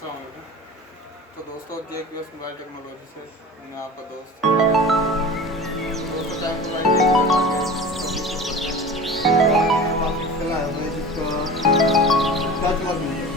अस्सलाम वालेकुम। तो दोस्तों j.Q.S मोबाइल टेक्नोलॉजी से मैं आपका दोस्त दोस्तों टाइम को भाई चला है भाई जिसका टच मशीन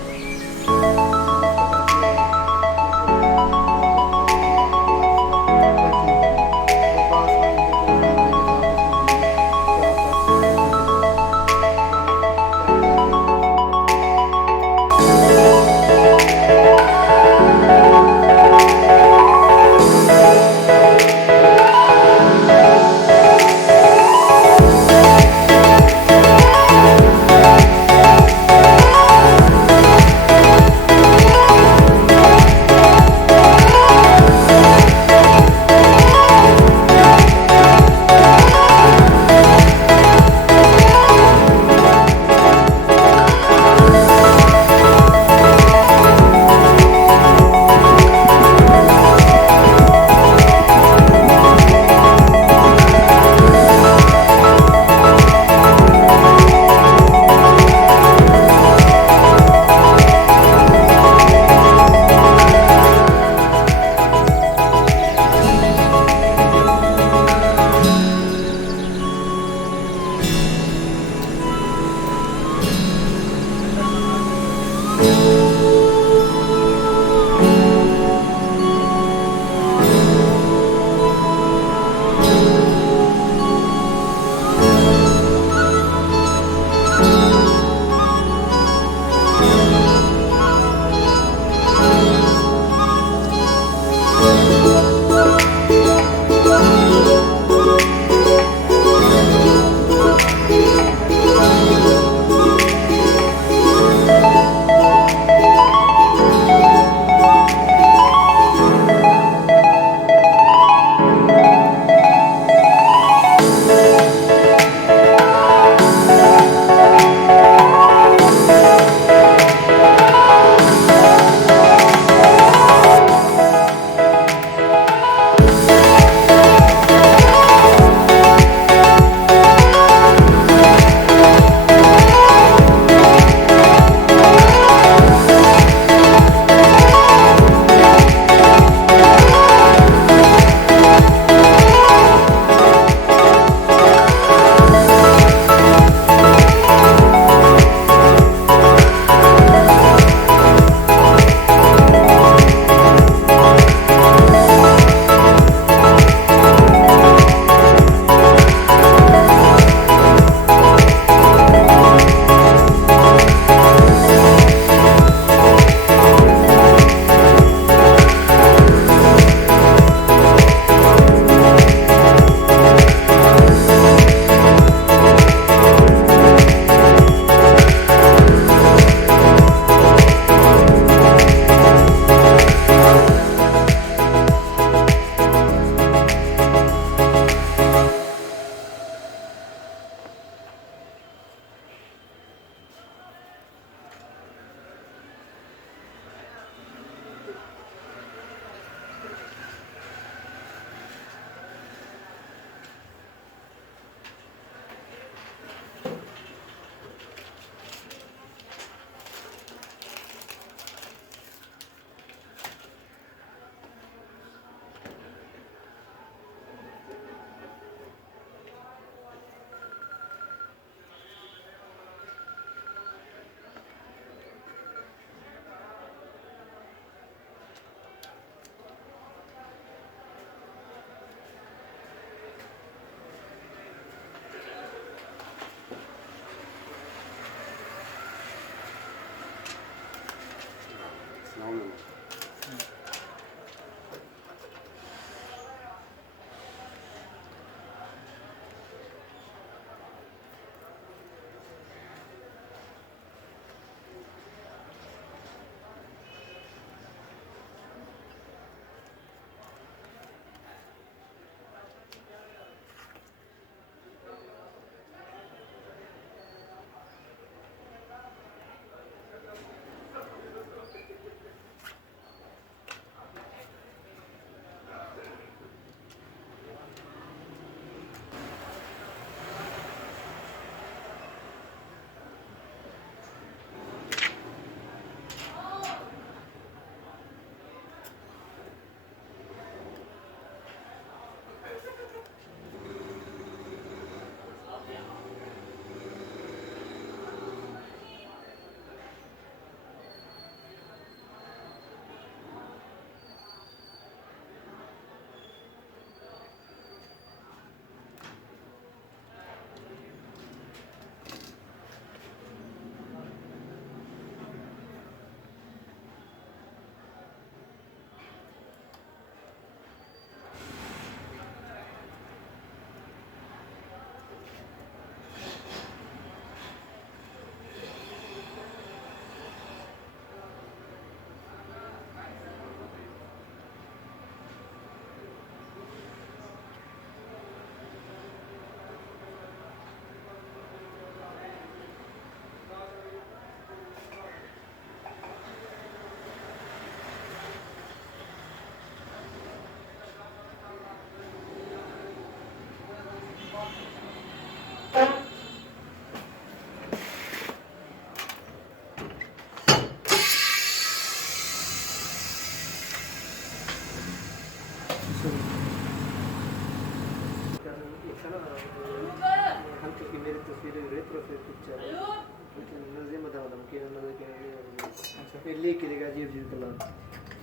ये लेके लेगा जीव कलर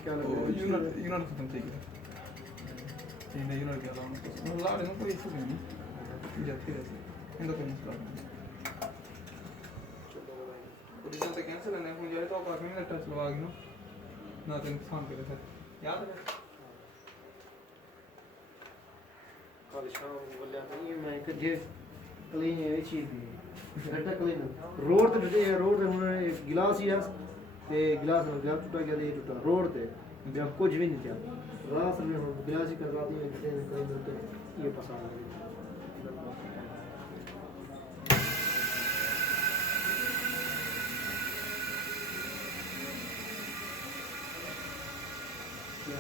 क्या लग रहा है यूनिट खत्म चाहिए ये यूनिट क्या लाऊं मतलब ला रहे कोई इशू नहीं जाती रहती इनका कोई मसला नहीं ओरिजिनल तो कैंसिल है नहीं मुझे तो काफी मिनट टच लगा गई ना तो नुकसान करे सर याद है कल शाम को बोलिया था ये मैं कि जे क्लीन है चीज भी घंटा क्लीन रोड ते उन्होंने गिलास ही ते गिलास में गैप टूटा गया ये टूटा रोड ते मैं कुछ भी नहीं किया रात में गिलास ही कर रात में कहीं ये पसंद है क्या